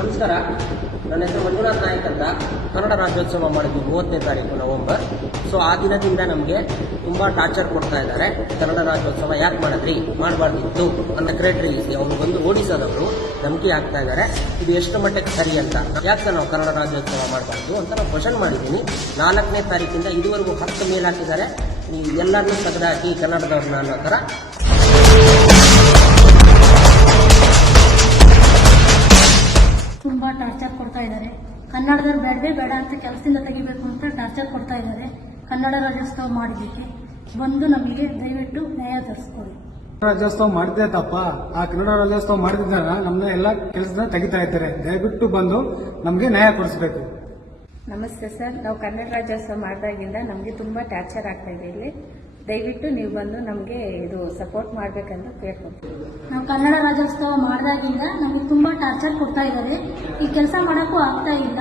ನಮಸ್ಕಾರ, ನನ್ನ ಹೆಸರು ಮಂಜುನಾಥ್ ನಾಯಕ್ ಅಂತ. ಕನ್ನಡ ರಾಜ್ಯೋತ್ಸವ ಮಾಡಿದ್ವಿ 30ನೇ ತಾರೀಕು ನವೆಂಬರ್. ಸೊ ಆ ದಿನದಿಂದ ನಮಗೆ ತುಂಬ ಟಾರ್ಚರ್ ಕೊಡ್ತಾ ಇದ್ದಾರೆ. ಕನ್ನಡ ರಾಜ್ಯೋತ್ಸವ ಯಾಕೆ ಮಾಡಿದ್ರಿ, ಮಾಡಬಾರ್ದಿತ್ತು ಅಂತ ಸೆಕ್ರೆಟರಿ ಅವರು ಬಂದು ಓಡಿಸೋದವರು ಧಮಕಿ ಹಾಕ್ತಾ ಇದ್ದಾರೆ. ಇದು ಎಷ್ಟು ಮಟ್ಟಕ್ಕೆ ಸರಿ ಅಂತ, ಯಾಕೆ ನಾವು ಕನ್ನಡ ರಾಜ್ಯೋತ್ಸವ ಮಾಡಬಾರ್ದು ಅಂತ ನಾವು ಕ್ವಶನ್ ಮಾಡಿದ್ದೀನಿ. 4ನೇ ತಾರೀಕಿಂದ ಇದುವರೆಗೂ 10 ಮೇಲ್ ಹಾಕಿದ್ದಾರೆ. ಎಲ್ಲರನ್ನೂ ತೆಗೆದಾಕಿ ಕನ್ನಡದವ್ರನ್ನ ಅನ್ನೋ ಥರ ತುಂಬಾ ಟಾರ್ಚರ್ ಕೊಡ್ತಾ ಇದ್ದಾರೆ. ಕನ್ನಡದವ್ರು ಬೇಡವೇ ಬೇಡ ಅಂತ ಕೆಲಸದಿಂದ ತೆಗಿಬೇಕು ಅಂತ ಟಾರ್ಚರ್ ಕೊಡ್ತಾ ಇದ್ದಾರೆ. ಕನ್ನಡ ರಾಜ್ಯೋತ್ಸವ ಮಾಡಿದ್ದಕ್ಕೆ ಬಂದು ನಮಗೆ ದಯವಿಟ್ಟು ನ್ಯಾಯ ತರಿಸ್ಕೊಡಿ. ರಾಜ್ಯೋತ್ಸವ ಮಾಡಿದ್ದೆ ತಪ್ಪ. ಆ ಕನ್ನಡ ರಾಜ್ಯೋತ್ಸವ ಮಾಡಿದಾಗ ನಮ್ಮನ್ನ ಎಲ್ಲ ಕೆಲಸದ ತೆಗಿತಾ ಇದ್ದಾರೆ. ದಯವಿಟ್ಟು ಬಂದು ನಮಗೆ ನ್ಯಾಯ ಕೊಡಿಸಬೇಕು. ನಮಸ್ತೆ ಸರ್, ನಾವು ಕನ್ನಡ ರಾಜ್ಯೋತ್ಸವ ಮಾಡಿದಾಗಿಂದ ನಮಗೆ ತುಂಬಾ ಟಾರ್ಚರ್ ಆಗ್ತಾ ಇದೆ. ಇಲ್ಲಿ ದಯವಿಟ್ಟು ನೀವು ಬಂದು ನಮಗೆ ಇದು ಸಪೋರ್ಟ್ ಮಾಡಬೇಕಂತ ಕೇಳ್ಕೊತೀವಿ. ನಾವು ಕನ್ನಡ ರಾಜ್ಯೋತ್ಸವ ಮಾಡಿದಾಗಿಂದ ನಮಗೆ ತುಂಬಾ ಟಾರ್ಚರ್ ಕೊಡ್ತಾ ಇದ್ದಾರೆ. ಈ ಕೆಲಸ ಮಾಡೋಕ್ಕೂ ಆಗ್ತಾ ಇಲ್ಲ.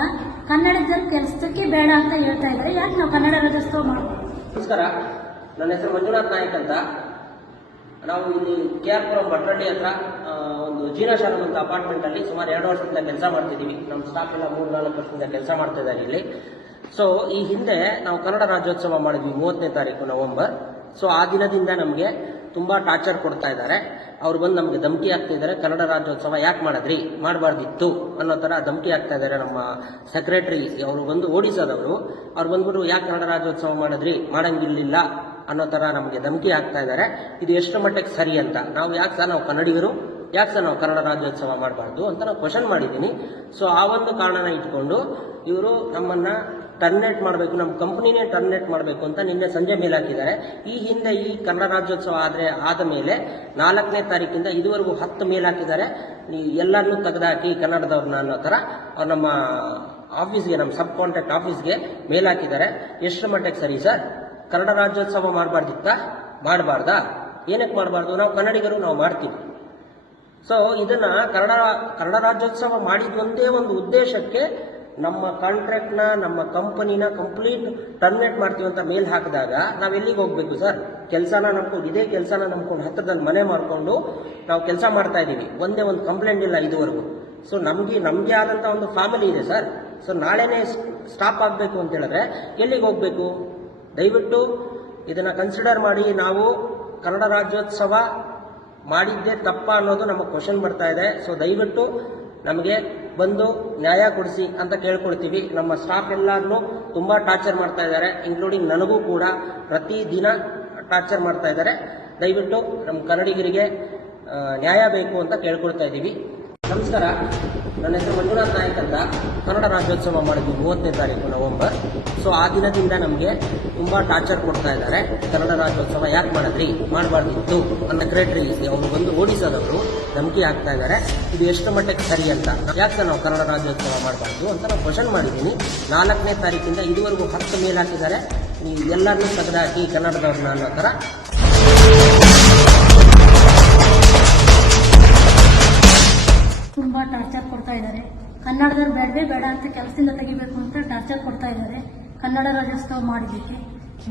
ಕನ್ನಡದ ಕೆಲಸಕ್ಕೆ ಬೇಡ ಅಂತ ಹೇಳ್ತಾ ಇದ್ದಾರೆ. ಯಾಕೆ ನಾವು ಕನ್ನಡ ರಾಜ್ಯೋತ್ಸವ ಮಾಡಬೇಕು? ನಮಸ್ಕಾರ, ನನ್ನ ಹೆಸರು ಮಂಜುನಾಥ್ ನಾಯಕ್ ಅಂತ. ನಾವು ಇಲ್ಲಿ KR ಪುರಂ ಭಟ್ರಳ್ಳಿ ಹತ್ರ ಒಂದು ಜೀನಾಶಾಲಂ ಅಂತ ಅಪಾರ್ಟ್ಮೆಂಟ್ ಅಲ್ಲಿ ಸುಮಾರು 2 ವರ್ಷದಿಂದ ಕೆಲಸ ಮಾಡ್ತಿದ್ದೀವಿ. ನಮ್ಮ ಸ್ಟಾಫ್ ಎಲ್ಲ 3-4 ವರ್ಷದಿಂದ ಕೆಲಸ ಮಾಡ್ತಾ ಇದ್ದಾರೆ ಇಲ್ಲಿ. ಸೊ ಈ ಹಿಂದೆ ನಾವು ಕನ್ನಡ ರಾಜ್ಯೋತ್ಸವ ಮಾಡಿದ್ವಿ 30ನೇ ತಾರೀಕು ನವೆಂಬರ್. ಸೊ ಆ ದಿನದಿಂದ ನಮಗೆ ತುಂಬಾ ಟಾರ್ಚರ್ ಕೊಡ್ತಾ ಇದ್ದಾರೆ. ಅವ್ರು ಬಂದು ನಮಗೆ ಧಮಕಿ ಹಾಕ್ತಾ ಇದ್ದಾರೆ. ಕನ್ನಡ ರಾಜ್ಯೋತ್ಸವ ಯಾಕೆ ಮಾಡಿದ್ರಿ, ಮಾಡಬಾರ್ದಿತ್ತು ಅನ್ನೋ ಥರ ಧಮಕಿ ಹಾಕ್ತಾ ಇದ್ದಾರೆ. ನಮ್ಮ ಸೆಕ್ರೆಟರಿ ಅವರು ಬಂದು ಓಡಿಸೋದವರು ಅವ್ರು ಬಂದ್ಬಿಟ್ಟು ಯಾಕೆ ಕನ್ನಡ ರಾಜ್ಯೋತ್ಸವ ಮಾಡಿದ್ರಿ, ಮಾಡಂಗಿಲ್ಲ ಅನ್ನೋ ಥರ ನಮಗೆ ಧಮಕಿ ಹಾಕ್ತಾ ಇದ್ದಾರೆ. ಇದು ಎಷ್ಟು ಮಟ್ಟಕ್ಕೆ ಸರಿ ಅಂತ, ನಾವು ಕನ್ನಡಿಗರು ಯಾಕೆ ನಾವು ಕನ್ನಡ ರಾಜ್ಯೋತ್ಸವ ಮಾಡಬಾರ್ದು ಅಂತ ನಾವು ಕ್ವಶನ್ ಮಾಡಿದ್ದೀನಿ. ಸೊ ಆ ಒಂದು ಕಾರಣನ ಇಟ್ಕೊಂಡು ಇವರು ನಮ್ಮನ್ನ ಟರ್ಮಿನೇಟ್ ಮಾಡಬೇಕು, ನಮ್ಮ ಕಂಪನಿನೇ ಟರ್ಮಿನೇಟ್ ಮಾಡಬೇಕು ಅಂತ ನಿನ್ನೆ ಸಂಜೆ ಮೇಲ್ ಹಾಕಿದ್ದಾರೆ. ಈ ಹಿಂದೆ ಈ ಕನ್ನಡ ರಾಜ್ಯೋತ್ಸವ ಆದ ಮೇಲೆ 4ನೇ ತಾರೀಕಿಂದ ಇದುವರೆಗೂ 10 ಮೇಲ್ ಹಾಕಿದ್ದಾರೆ. ಎಲ್ಲರನ್ನೂ ತೆಗೆದಾಕಿ ಕನ್ನಡದವ್ರನ್ನ ಅನ್ನೋ ಥರ ಅವ್ರು ನಮ್ಮ ಆಫೀಸ್ಗೆ, ನಮ್ಮ ಸಬ್ ಕಾಂಟ್ರಾಕ್ಟ್ ಆಫೀಸ್ಗೆ ಮೇಲ್ ಹಾಕಿದ್ದಾರೆ. ಎಷ್ಟು ಮಟ್ಟಕ್ಕೆ ಸರಿ ಸರ್? ಕನ್ನಡ ರಾಜ್ಯೋತ್ಸವ ಮಾಡಬಾರ್ದಿತ್ತಾ, ಮಾಡಬಾರ್ದಾ? ಏನಕ್ಕೆ ಮಾಡಬಾರ್ದು? ನಾವು ಕನ್ನಡಿಗರು, ನಾವು ಮಾಡ್ತೀವಿ. ಸೊ ಇದನ್ನ ಕನ್ನಡ ರಾಜ್ಯೋತ್ಸವ ಮಾಡಿದ್ವಂದೇ ಒಂದು ಉದ್ದೇಶಕ್ಕೆ ನಮ್ಮ ಕಾಂಟ್ರಾಕ್ಟ್ನ, ನಮ್ಮ ಕಂಪನಿನ ಕಂಪ್ಲೀಟ್ ಟರ್ಮಿನೇಟ್ ಮಾಡ್ತೀವಿ ಅಂತ ಮೇಲ್ ಹಾಕಿದಾಗ ನಾವು ಎಲ್ಲಿಗೆ ಹೋಗ್ಬೇಕು ಸರ್? ಇದೇ ಕೆಲಸನ ನಂಬ್ಕೊಂಡು ಹತ್ತದಲ್ಲಿ ಮನೆ ಮಾಡಿಕೊಂಡು ನಾವು ಕೆಲಸ ಮಾಡ್ತಾ ಇದ್ದೀವಿ. ಒಂದೇ ಒಂದು ಕಂಪ್ಲೇಂಟ್ ಇಲ್ಲ ಇದುವರೆಗೂ. ಸೊ ನಮಗೆ ಆದಂಥ ಒಂದು ಫ್ಯಾಮಿಲಿ ಇದೆ ಸರ್. ಸೊ ನಾಳೆನೇ ಸ್ಟಾಪ್ ಆಗಬೇಕು ಅಂತ ಹೇಳಿದ್ರೆ ಎಲ್ಲಿಗೆ ಹೋಗ್ಬೇಕು? ದಯವಿಟ್ಟು ಇದನ್ನ ಕನ್ಸಿಡರ್ ಮಾಡಿ. ನಾವು ಕನ್ನಡ ರಾಜ್ಯೋತ್ಸವ ಮಾಡಿದ್ದೇ ತಪ್ಪ ಅನ್ನೋದು ನಮಗೆ ಕ್ವಶನ್ ಬರ್ತಾ ಇದೆ. ಸೊ ದಯವಿಟ್ಟು ನಮಗೆ ಬಂದು ನ್ಯಾಯ ಕೊಡಿಸಿ ಅಂತ ಕೇಳ್ಕೊಳ್ತೀವಿ. ನಮ್ಮ ಸ್ಟಾಫ್ ಎಲ್ಲಾರನ್ನೂ ತುಂಬಾ ಟಾರ್ಚರ್ ಮಾಡ್ತಾ ಇದ್ದಾರೆ, ಇನ್ಕ್ಲೂಡಿಂಗ್ ನನಗೂ ಕೂಡ ಪ್ರತಿದಿನ ಟಾರ್ಚರ್ ಮಾಡ್ತಾ ಇದ್ದಾರೆ. ದಯವಿಟ್ಟು ನಮ್ಮ ಕನ್ನಡಿಗರಿಗೆ ನ್ಯಾಯ ಬೇಕು ಅಂತ ಕೇಳ್ಕೊಳ್ತಾ ಇದ್ದೀವಿ. ನಮಸ್ಕಾರ, ನನ್ನ ಹೆಸರು ಮಂಜುನಾಥ್ ನಾಯಕ್ ಅಂತ. ಕನ್ನಡ ರಾಜ್ಯೋತ್ಸವ ಮಾಡಿದ್ವಿ 30ನೇ ತಾರೀಕು ನವೆಂಬರ್. ಸೊ ಆ ದಿನದಿಂದ ನಮಗೆ ತುಂಬಾ ಟಾರ್ಚರ್ ಕೊಡ್ತಾ ಇದ್ದಾರೆ. ಕನ್ನಡ ರಾಜ್ಯೋತ್ಸವ ಯಾಕೆ ಮಾಡಿದ್ರಿ, ಮಾಡಬಾರ್ದಿತ್ತು ಅಂತ ಸೆಕ್ರೆಟರಿ ಅವರು ಬಂದು ಓಡಿಸೋದವರು ಧಮಕಿ ಹಾಕ್ತಾ ಇದ್ದಾರೆ. ಇದು ಎಷ್ಟು ಮಟ್ಟಕ್ಕೆ ಸರಿ ಅಂತ, ಯಾಕೆ ನಾವು ಕನ್ನಡ ರಾಜ್ಯೋತ್ಸವ ಮಾಡಬಾರ್ದು ಅಂತ ನಾವು ಕ್ವಶನ್ ಮಾಡಿದ್ದೀನಿ. 4ನೇ ತಾರೀಕಿಂದ ಇದುವರೆಗೂ 10 ಮೇಲ್ ಹಾಕಿದ್ದಾರೆ. ಎಲ್ಲರನ್ನೂ ತೆಗೆದಾಕಿ ಕನ್ನಡದವ್ರನ್ನ ಅನ್ನೋ ಥರ ತುಂಬಾ ಟಾರ್ಚರ್ ಕೊಡ್ತಾ ಇದ್ದಾರೆ. ಕನ್ನಡದವ್ರು ಬೇಡವೇ ಬೇಡ ಅಂತ ಕೆಲಸದಿಂದ ತೆಗಿಬೇಕು ಅಂತ ಟಾರ್ಚರ್ ಕೊಡ್ತಾ ಇದ್ದಾರೆ. ಕನ್ನಡ ರಾಜ್ಯೋತ್ಸವ ಮಾಡಿದ್ದಕ್ಕೆ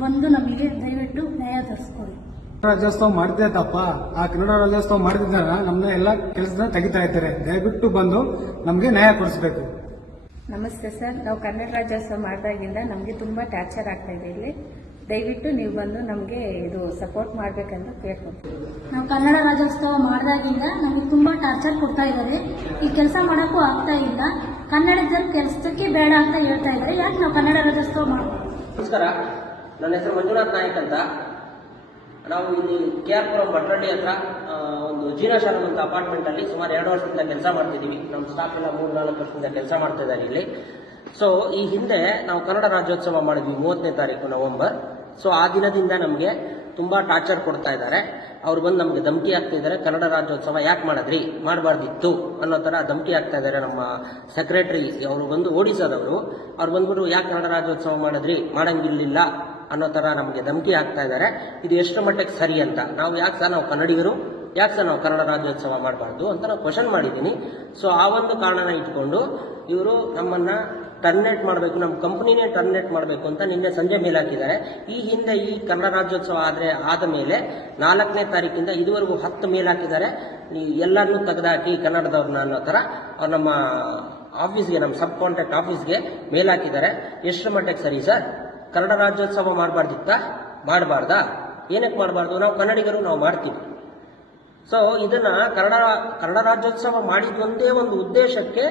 ಬಂದು ನಮಗೆ ದಯವಿಟ್ಟು ನ್ಯಾಯ ತರಿಸ್ಕೊಡಿ. ರಾಜ್ಯೋತ್ಸವ ಮಾಡಿದ್ದೆ ತಪ್ಪ. ಆ ಕನ್ನಡ ರಾಜ್ಯೋತ್ಸವ ಮಾಡಿದಾಗ ನಮ್ಮನ್ನ ಎಲ್ಲ ಕೆಲಸದ ತೆಗಿತಾ ಇದ್ದಾರೆ. ದಯವಿಟ್ಟು ಬಂದು ನಮಗೆ ನ್ಯಾಯ ಕೊಡಿಸಬೇಕು. ನಮಸ್ತೆ ಸರ್, ನಾವು ಕನ್ನಡ ರಾಜ್ಯೋತ್ಸವ ಮಾಡಿದಾಗಿಂದ ನಮಗೆ ತುಂಬಾ ಟಾರ್ಚರ್ ಆಗ್ತಾ ಇದೆ. ಇಲ್ಲಿ ದಯವಿಟ್ಟು ನೀವು ಬಂದು ನಮಗೆ ಇದು ಸಪೋರ್ಟ್ ಮಾಡಬೇಕಂತ ಕೇಳ್ಕೊತೀವಿ. ನಾವು ಕನ್ನಡ ರಾಜ್ಯೋತ್ಸವ ಮಾಡಿದಾಗಿಂದ ನಮಗೆ ತುಂಬಾ ಟಾರ್ಚರ್ ಕೊಡ್ತಾ ಇದ್ದಾರೆ. ಈ ಕೆಲಸ ಮಾಡೋಕ್ಕೂ ಆಗ್ತಾ ಇಲ್ಲ. ಕನ್ನಡದ ಕೆಲಸಕ್ಕೆ ಬೇಡ ಅಂತ ಹೇಳ್ತಾ ಇದ್ದಾರೆ. ಯಾಕೆ ನಾವು ಕನ್ನಡ ರಾಜ್ಯೋತ್ಸವ ಮಾಡಬೇಕು? ನಮಸ್ಕಾರ, ನನ್ನ ಹೆಸರು ಮಂಜುನಾಥ್ ನಾಯಕ್ ಅಂತ. ನಾವು ಇಲ್ಲಿ KR ಪುರಂ ಭಟ್ರಳ್ಳಿ ಹತ್ರ ಒಂದು ಜೀನಾಶಾಲಂ ಅಂತ ಅಪಾರ್ಟ್ಮೆಂಟ್ ಅಲ್ಲಿ ಸುಮಾರು 2 ವರ್ಷದಿಂದ ಕೆಲಸ ಮಾಡ್ತಿದ್ದೀವಿ. ನಮ್ಮ ಸ್ಟಾಫ್ ಎಲ್ಲ 3-4 ವರ್ಷದಿಂದ ಕೆಲಸ ಮಾಡ್ತಾ ಇದ್ದಾರೆ ಇಲ್ಲಿ. ಸೊ ಈ ಹಿಂದೆ ನಾವು ಕನ್ನಡ ರಾಜ್ಯೋತ್ಸವ ಮಾಡಿದ್ವಿ 30ನೇ ತಾರೀಕು ನವೆಂಬರ್. ಸೊ ಆ ದಿನದಿಂದ ನಮಗೆ ತುಂಬಾ ಟಾರ್ಚರ್ ಕೊಡ್ತಾ ಇದ್ದಾರೆ. ಅವ್ರು ಬಂದು ನಮಗೆ ಧಮಕಿ ಹಾಕ್ತಾ ಇದ್ದಾರೆ. ಕನ್ನಡ ರಾಜ್ಯೋತ್ಸವ ಯಾಕೆ ಮಾಡಿದ್ರಿ, ಮಾಡಬಾರ್ದಿತ್ತು ಅನ್ನೋ ಥರ ಧಮಕಿ ಹಾಕ್ತಾ ಇದ್ದಾರೆ. ನಮ್ಮ ಸೆಕ್ರೆಟರಿ ಅವರು ಬಂದು ಓಡಿಸೋದವರು ಅವ್ರು ಬಂದ್ಬಿಟ್ಟು ಯಾಕೆ ಕನ್ನಡ ರಾಜ್ಯೋತ್ಸವ ಮಾಡಿದ್ರಿ, ಮಾಡಂಗಿಲ್ಲ ಅನ್ನೋ ಥರ ನಮಗೆ ಧಮಕಿ ಹಾಕ್ತಾ ಇದ್ದಾರೆ. ಇದು ಎಷ್ಟು ಮಟ್ಟಕ್ಕೆ ಸರಿ ಅಂತ, ನಾವು ಕನ್ನಡಿಗರು ಯಾಕೆ ನಾವು ಕನ್ನಡ ರಾಜ್ಯೋತ್ಸವ ಮಾಡಬಾರ್ದು ಅಂತ ನಾವು ಕ್ವಶನ್ ಮಾಡಿದ್ದೀನಿ. ಸೊ ಆ ಒಂದು ಕಾರಣನ ಇಟ್ಕೊಂಡು ಇವರು ನಮ್ಮನ್ನ ಟರ್ಮಿನೇಟ್ ಮಾಡಬೇಕು, ನಮ್ಮ ಕಂಪನಿನೇ ಟರ್ಮಿನೇಟ್ ಮಾಡಬೇಕು ಅಂತ ನಿನ್ನೆ ಸಂಜೆ ಮೇಲ್ ಹಾಕಿದ್ದಾರೆ. ಈ ಹಿಂದೆ ಈ ಕನ್ನಡ ರಾಜ್ಯೋತ್ಸವ ಆದ ಮೇಲೆ 4ನೇ ತಾರೀಕಿಂದ ಇದುವರೆಗೂ 10 ಮೇಲ್ ಹಾಕಿದ್ದಾರೆ. ಎಲ್ಲರನ್ನೂ ತೆಗೆದಾಕಿ ಕನ್ನಡದವ್ರನ್ನ ಅನ್ನೋ ಥರ ಅವ್ರು ನಮ್ಮ ಆಫೀಸ್ಗೆ, ನಮ್ಮ ಸಬ್ ಕಾಂಟ್ರಾಕ್ಟ್ ಆಫೀಸ್ಗೆ ಮೇಲ್ ಹಾಕಿದ್ದಾರೆ. ಎಷ್ಟು ಮಟ್ಟಿಗೆ ಸರಿ ಸರ್? ಕನ್ನಡ ರಾಜ್ಯೋತ್ಸವ ಮಾಡಬಾರ್ದಿತ್ತಾ? ಮಾಡಬಾರ್ದಾ? ಏನಕ್ಕೆ ಮಾಡಬಾರ್ದು? ನಾವು ಕನ್ನಡಿಗರು, ನಾವು ಮಾಡ್ತೀವಿ. ಸೊ ಇದನ್ನ ಕನ್ನಡ ರಾಜ್ಯೋತ್ಸವ ಮಾಡಿದ ಒಂದೇ ಒಂದು ಉದ್ದೇಶಕ್ಕೆ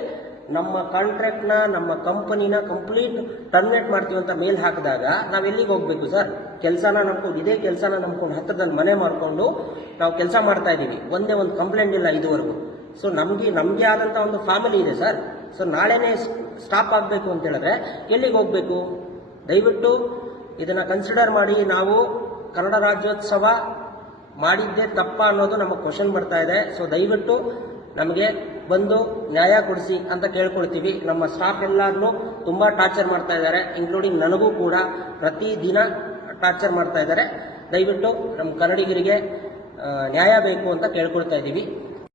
ನಮ್ಮ ಕಾಂಟ್ರಾಕ್ಟ್ನ, ನಮ್ಮ ಕಂಪನಿನ ಕಂಪ್ಲೀಟ್ ಟರ್ಮಿನೇಟ್ ಮಾಡ್ತೀವಿ ಅಂತ ಮೇಲ್ ಹಾಕಿದಾಗ ನಾವು ಎಲ್ಲಿಗೆ ಹೋಗ್ಬೇಕು ಸರ್? ಕೆಲಸನ ನಂಬ್ಕೊಂಡು, ಇದೇ ಕೆಲಸನ ನಂಬ್ಕೊಂಡು ಹತ್ತದಲ್ಲಿ ಮನೆ ಮಾಡಿಕೊಂಡು ನಾವು ಕೆಲಸ ಮಾಡ್ತಾ ಇದ್ದೀವಿ. ಒಂದೇ ಒಂದು ಕಂಪ್ಲೇಂಟ್ ಇಲ್ಲ ಇದುವರೆಗೂ. ಸೊ ನಮಗೆ ಆದಂಥ ಒಂದು ಫ್ಯಾಮಿಲಿ ಇದೆ ಸರ್. ಸೊ ನಾಳೆನೇ ಸ್ಟಾಪ್ ಆಗಬೇಕು ಅಂತ ಹೇಳಿದ್ರೆ ಎಲ್ಲಿಗೆ ಹೋಗ್ಬೇಕು? ದಯವಿಟ್ಟು ಇದನ್ನ ಕನ್ಸಿಡರ್ ಮಾಡಿ. ನಾವು ಕನ್ನಡ ರಾಜ್ಯೋತ್ಸವ ಮಾಡಿದ್ದೇ ತಪ್ಪ ಅನ್ನೋದು ನಮಗೆ ಕ್ವಶನ್ ಬರ್ತಾ ಇದೆ. ಸೊ ದಯವಿಟ್ಟು ನಮಗೆ ಬಂದು ನ್ಯಾಯ ಕೊಡಿಸಿ ಅಂತ ಕೇಳ್ಕೊಳ್ತೀವಿ. ನಮ್ಮ ಸ್ಟಾಫ್ ಎಲ್ಲರನ್ನೂ ತುಂಬ ಟಾರ್ಚರ್ ಮಾಡ್ತಾ ಇದ್ದಾರೆ, ಇನ್ಕ್ಲೂಡಿಂಗ್ ನನಗೂ ಕೂಡ ಪ್ರತಿದಿನ ಟಾರ್ಚರ್ ಮಾಡ್ತಾ ಇದ್ದಾರೆ. ದಯವಿಟ್ಟು ನಮ್ಮ ಕನ್ನಡಿಗರಿಗೆ ನ್ಯಾಯ ಬೇಕು ಅಂತ ಕೇಳ್ಕೊಳ್ತಾ ಇದ್ದೀವಿ.